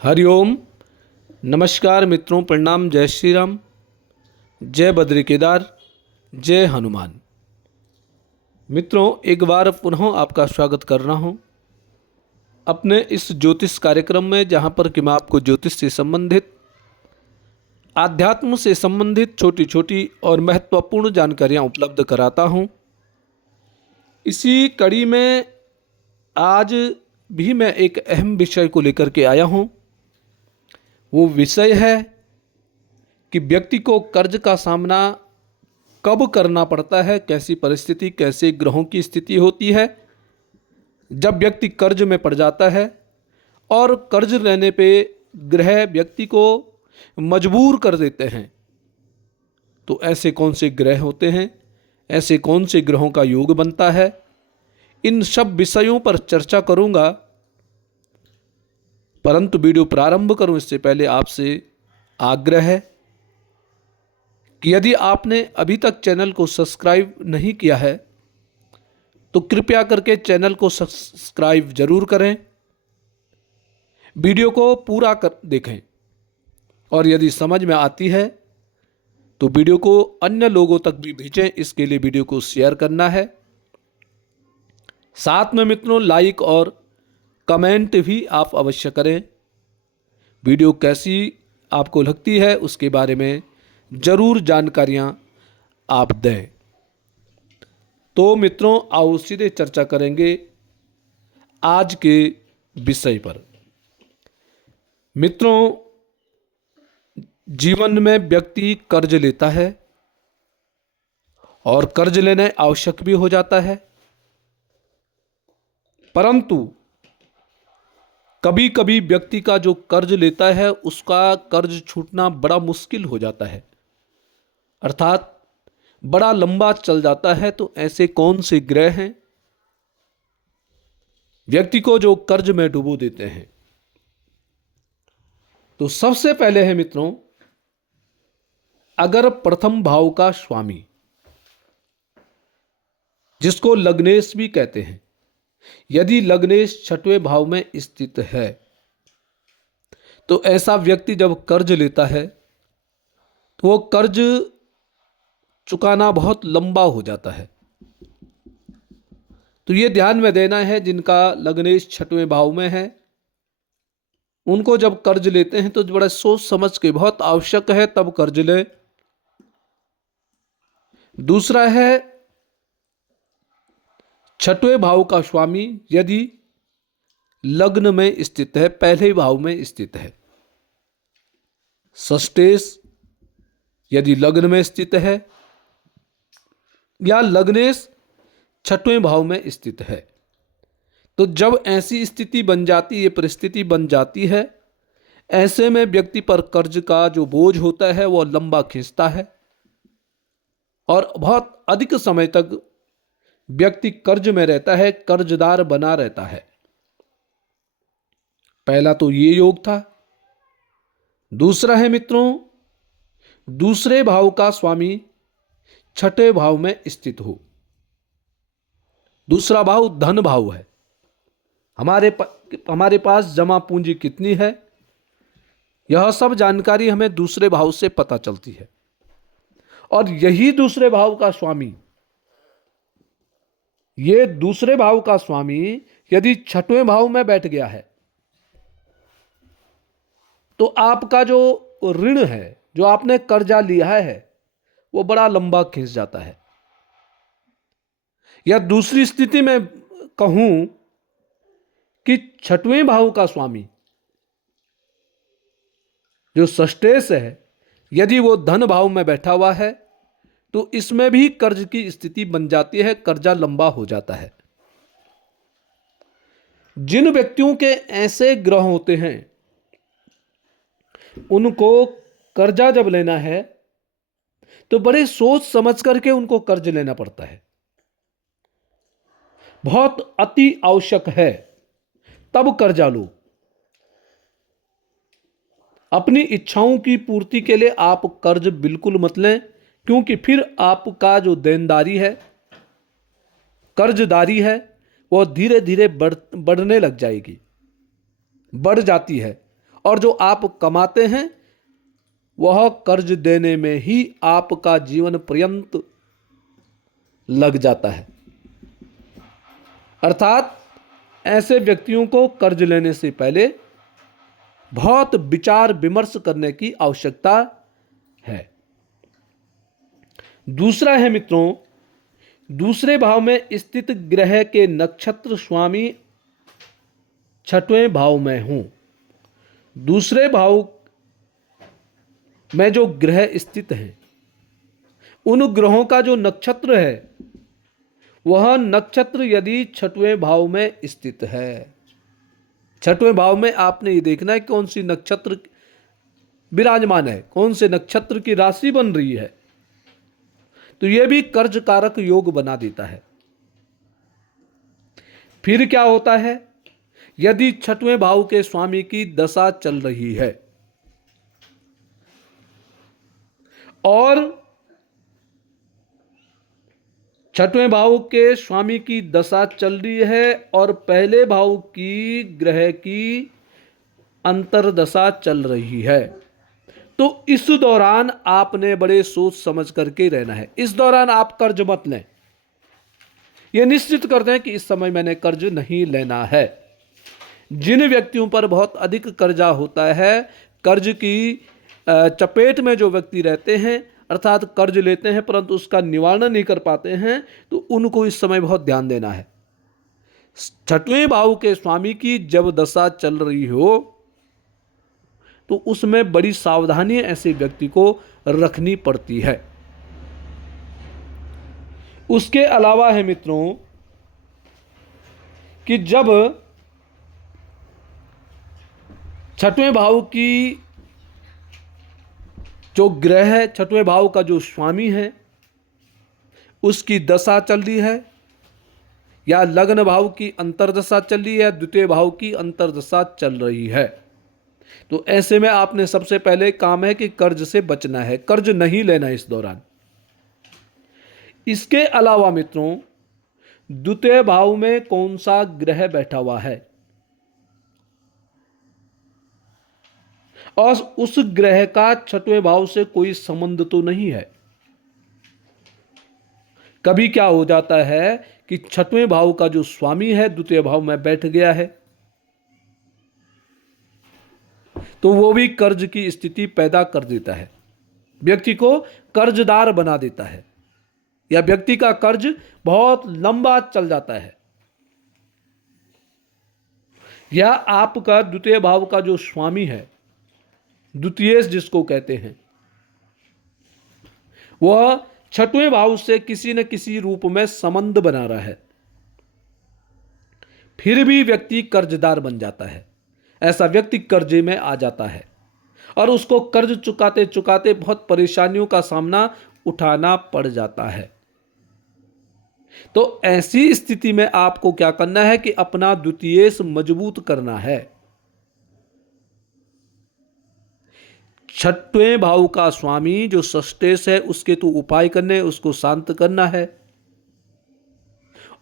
हरिओम। नमस्कार मित्रों, प्रणाम। जय श्री राम, जय बद्री केदार, जय हनुमान। मित्रों, एक बार पुनः आपका स्वागत कर रहा हूँ अपने इस ज्योतिष कार्यक्रम में, जहाँ पर कि मैं आपको ज्योतिष से संबंधित, आध्यात्म से संबंधित छोटी छोटी और महत्वपूर्ण जानकारियाँ उपलब्ध कराता हूँ। इसी कड़ी में आज भी मैं एक अहम विषय को लेकर के आया हूँ। वो विषय है कि व्यक्ति को कर्ज का सामना कब करना पड़ता है, कैसी परिस्थिति, कैसे ग्रहों की स्थिति होती है जब व्यक्ति कर्ज में पड़ जाता है, और कर्ज लेने पे ग्रह व्यक्ति को मजबूर कर देते हैं। तो ऐसे कौन से ग्रह होते हैं, ऐसे कौन से ग्रहों का योग बनता है, इन सब विषयों पर चर्चा करूंगा। परंतु वीडियो प्रारंभ करूं इससे पहले आपसे आग्रह है कि यदि आपने अभी तक चैनल को सब्सक्राइब नहीं किया है तो कृपया करके चैनल को सब्सक्राइब जरूर करें, वीडियो को पूरा कर देखें, और यदि समझ में आती है तो वीडियो को अन्य लोगों तक भी भेजें। इसके लिए वीडियो को शेयर करना है। साथ में मित्रों लाइक और कमेंट भी आप अवश्य करें। वीडियो कैसी आपको लगती है उसके बारे में जरूर जानकारियां आप दें। तो मित्रों, आओ सीधे चर्चा करेंगे आज के विषय पर। मित्रों, जीवन में व्यक्ति कर्ज लेता है और कर्ज लेना आवश्यक भी हो जाता है, परंतु कभी कभी व्यक्ति का जो कर्ज लेता है उसका कर्ज छूटना बड़ा मुश्किल हो जाता है, अर्थात बड़ा लंबा चल जाता है। तो ऐसे कौन से ग्रह हैं व्यक्ति को जो कर्ज में डुबो देते हैं? तो सबसे पहले है मित्रों, अगर प्रथम भाव का स्वामी, जिसको लग्नेश भी कहते हैं, यदि लग्नेश छठवें भाव में स्थित है तो ऐसा व्यक्ति जब कर्ज लेता है तो वो कर्ज चुकाना बहुत लंबा हो जाता है। तो ये ध्यान में देना है, जिनका लग्नेश छठवें भाव में है उनको जब कर्ज लेते हैं तो बड़ा सोच समझ के, बहुत आवश्यक है तब कर्ज ले। दूसरा है, छठवें भाव का स्वामी यदि लग्न में स्थित है, पहले भाव में स्थित है, षष्ठेश यदि लग्न में स्थित है या लग्नेश छठवें भाव में स्थित है, तो जब ऐसी स्थिति बन जाती, ये परिस्थिति बन जाती है, ऐसे में व्यक्ति पर कर्ज का जो बोझ होता है वह लंबा खींचता है और बहुत अधिक समय तक व्यक्ति कर्ज में रहता है, कर्जदार बना रहता है। पहला तो ये योग था। दूसरा है मित्रों, दूसरे भाव का स्वामी छठे भाव में स्थित हो। दूसरा भाव धन भाव है। हमारे पास जमा पूंजी कितनी है, यह सब जानकारी हमें दूसरे भाव से पता चलती है। और यही दूसरे भाव का स्वामी, ये दूसरे भाव का स्वामी यदि छठवें भाव में बैठ गया है तो आपका जो ऋण है, जो आपने कर्जा लिया है, वो बड़ा लंबा खींच जाता है। या दूसरी स्थिति में कहूं कि छठवें भाव का स्वामी जो षष्ठेश है, यदि वो धन भाव में बैठा हुआ है तो इसमें भी कर्ज की स्थिति बन जाती है, कर्जा लंबा हो जाता है। जिन व्यक्तियों के ऐसे ग्रह होते हैं उनको कर्जा जब लेना है तो बड़े सोच समझ करके उनको कर्ज लेना पड़ता है। बहुत अति आवश्यक है तब कर्जा लो। अपनी इच्छाओं की पूर्ति के लिए आप कर्ज बिल्कुल मत लें, क्योंकि फिर आपका जो देनदारी है, कर्जदारी है, वो धीरे धीरे बढ़ने लग जाएगी, बढ़ जाती है और जो आप कमाते हैं वह कर्ज देने में ही आपका जीवन पर्यंत लग जाता है। अर्थात ऐसे व्यक्तियों को कर्ज लेने से पहले बहुत विचार विमर्श करने की आवश्यकता है। दूसरा है मित्रों, दूसरे भाव में स्थित ग्रह के नक्षत्र स्वामी छठवें भाव में हूं। दूसरे भाव में जो ग्रह स्थित हैं, उन ग्रहों का जो नक्षत्र है वह नक्षत्र यदि छठवें भाव में स्थित है, छठवें भाव में आपने ये देखना है कौन सी नक्षत्र विराजमान है, कौन से नक्षत्र की राशि बन रही है, तो यह भी कर्ज कारक योग बना देता है। फिर क्या होता है, यदि छठवें भाव के स्वामी की दशा चल रही है और छठवें भाव के स्वामी की दशा चल रही है और पहले भाव की ग्रह की अंतरदशा चल रही है, तो इस दौरान आपने बड़े सोच समझ करके रहना है। इस दौरान आप कर्ज मत लें, यह निश्चित कर दें कि इस समय मैंने कर्ज नहीं लेना है। जिन व्यक्तियों पर बहुत अधिक कर्जा होता है, कर्ज की चपेट में जो व्यक्ति रहते हैं, अर्थात कर्ज लेते हैं परंतु उसका निवारण नहीं कर पाते हैं, तो उनको इस समय बहुत ध्यान देना है। छठवें भाव के स्वामी की जब दशा चल रही हो तो उसमें बड़ी सावधानी ऐसे व्यक्ति को रखनी पड़ती है। उसके अलावा है मित्रों कि जब छठवें भाव की जो ग्रह है, छठवें भाव का जो स्वामी है, उसकी दशा चल रही है या लग्न भाव की अंतरदशा चल रही है, द्वितीय भाव की अंतरदशा चल रही है, तो ऐसे में आपने सबसे पहले काम है कि कर्ज से बचना है, कर्ज नहीं लेना इस दौरान। इसके अलावा मित्रों, द्वितीय भाव में कौन सा ग्रह बैठा हुआ है और उस ग्रह का छठवें भाव से कोई संबंध तो नहीं है। कभी क्या हो जाता है कि छठवें भाव का जो स्वामी है द्वितीय भाव में बैठ गया है, तो वो भी कर्ज की स्थिति पैदा कर देता है, व्यक्ति को कर्जदार बना देता है या व्यक्ति का कर्ज बहुत लंबा चल जाता है। या आपका द्वितीय भाव का जो स्वामी है, द्वितीय जिसको कहते हैं, वह छठवें भाव से किसी न किसी रूप में संबंध बना रहा है, फिर भी व्यक्ति कर्जदार बन जाता है। ऐसा व्यक्ति कर्जे में आ जाता है और उसको कर्ज चुकाते चुकाते बहुत परेशानियों का सामना उठाना पड़ जाता है। तो ऐसी स्थिति में आपको क्या करना है कि अपना द्वितीय मजबूत करना है। छठवें भाव का स्वामी जो षष्ठेश है उसके तो उपाय करने, उसको शांत करना है,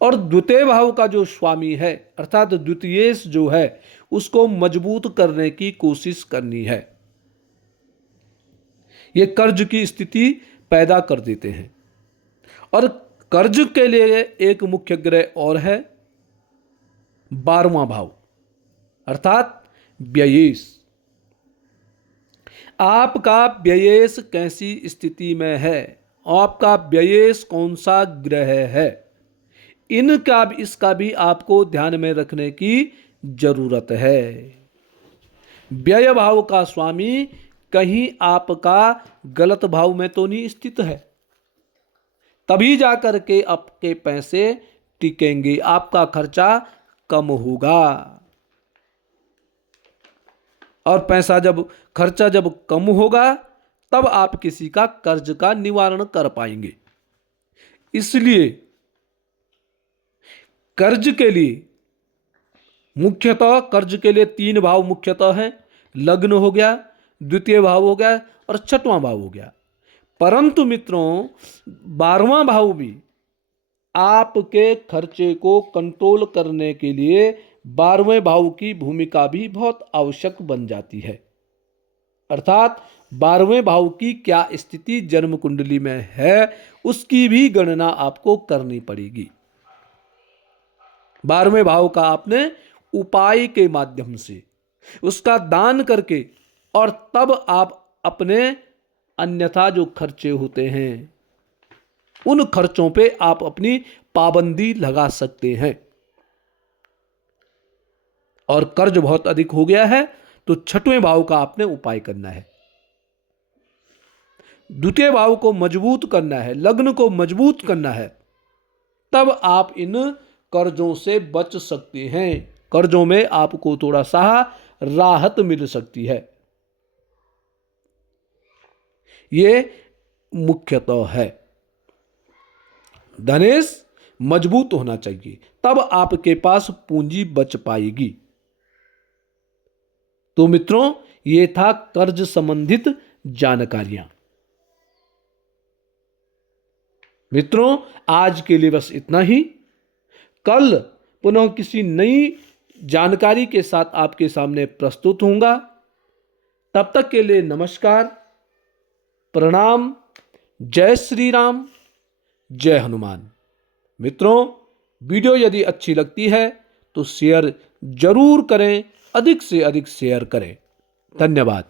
और द्वितीय भाव का जो स्वामी है अर्थात द्वितीय जो है उसको मजबूत करने की कोशिश करनी है। ये कर्ज की स्थिति पैदा कर देते हैं। और कर्ज के लिए एक मुख्य ग्रह और है 12वां भाव अर्थात व्ययेश। आपका व्ययेश कैसी स्थिति में है, आपका व्ययेश कौन सा ग्रह है, इसका भी आपको ध्यान में रखने की जरूरत है। व्यय भाव का स्वामी कहीं आपका गलत भाव में तो नहीं स्थित है, तभी जाकर के आपके पैसे टिकेंगे, आपका खर्चा कम होगा। और खर्चा जब कम होगा तब आप किसी का कर्ज का निवारण कर पाएंगे। इसलिए कर्ज के लिए मुख्यतः 3 भाव मुख्यतः हैं, लग्न हो गया, द्वितीय भाव हो गया और छठवां भाव हो गया। परंतु मित्रों 12वां भाव भी आपके खर्चे को कंट्रोल करने के लिए 12वें भाव की भूमिका भी बहुत आवश्यक बन जाती है। अर्थात 12वें भाव की क्या स्थिति जन्म कुंडली में है उसकी भी गणना आपको करनी पड़ेगी। 12वें भाव का आपने उपाय के माध्यम से उसका दान करके और तब आप अपने अन्यथा जो खर्चे होते हैं उन खर्चों पे आप अपनी पाबंदी लगा सकते हैं। और कर्ज बहुत अधिक हो गया है तो 6वें भाव का आपने उपाय करना है। द्वितीय भाव को मजबूत करना है, लग्न को मजबूत करना है, तब आप इन कर्जों से बच सकते हैं। कर्जों में आपको थोड़ा सा राहत मिल सकती है। ये मुख्यतः है। धनेश मजबूत होना चाहिए, तब आपके पास पूंजी बच पाएगी। तो मित्रों, ये था कर्ज संबंधित जानकारियां। मित्रों, आज के लिए बस इतना ही। कल पुनः किसी नई जानकारी के साथ आपके सामने प्रस्तुत होऊंगा। तब तक के लिए नमस्कार, प्रणाम, जय श्री राम, जय हनुमान। मित्रों, वीडियो यदि अच्छी लगती है तो शेयर जरूर करें, अधिक से अधिक शेयर करें। धन्यवाद।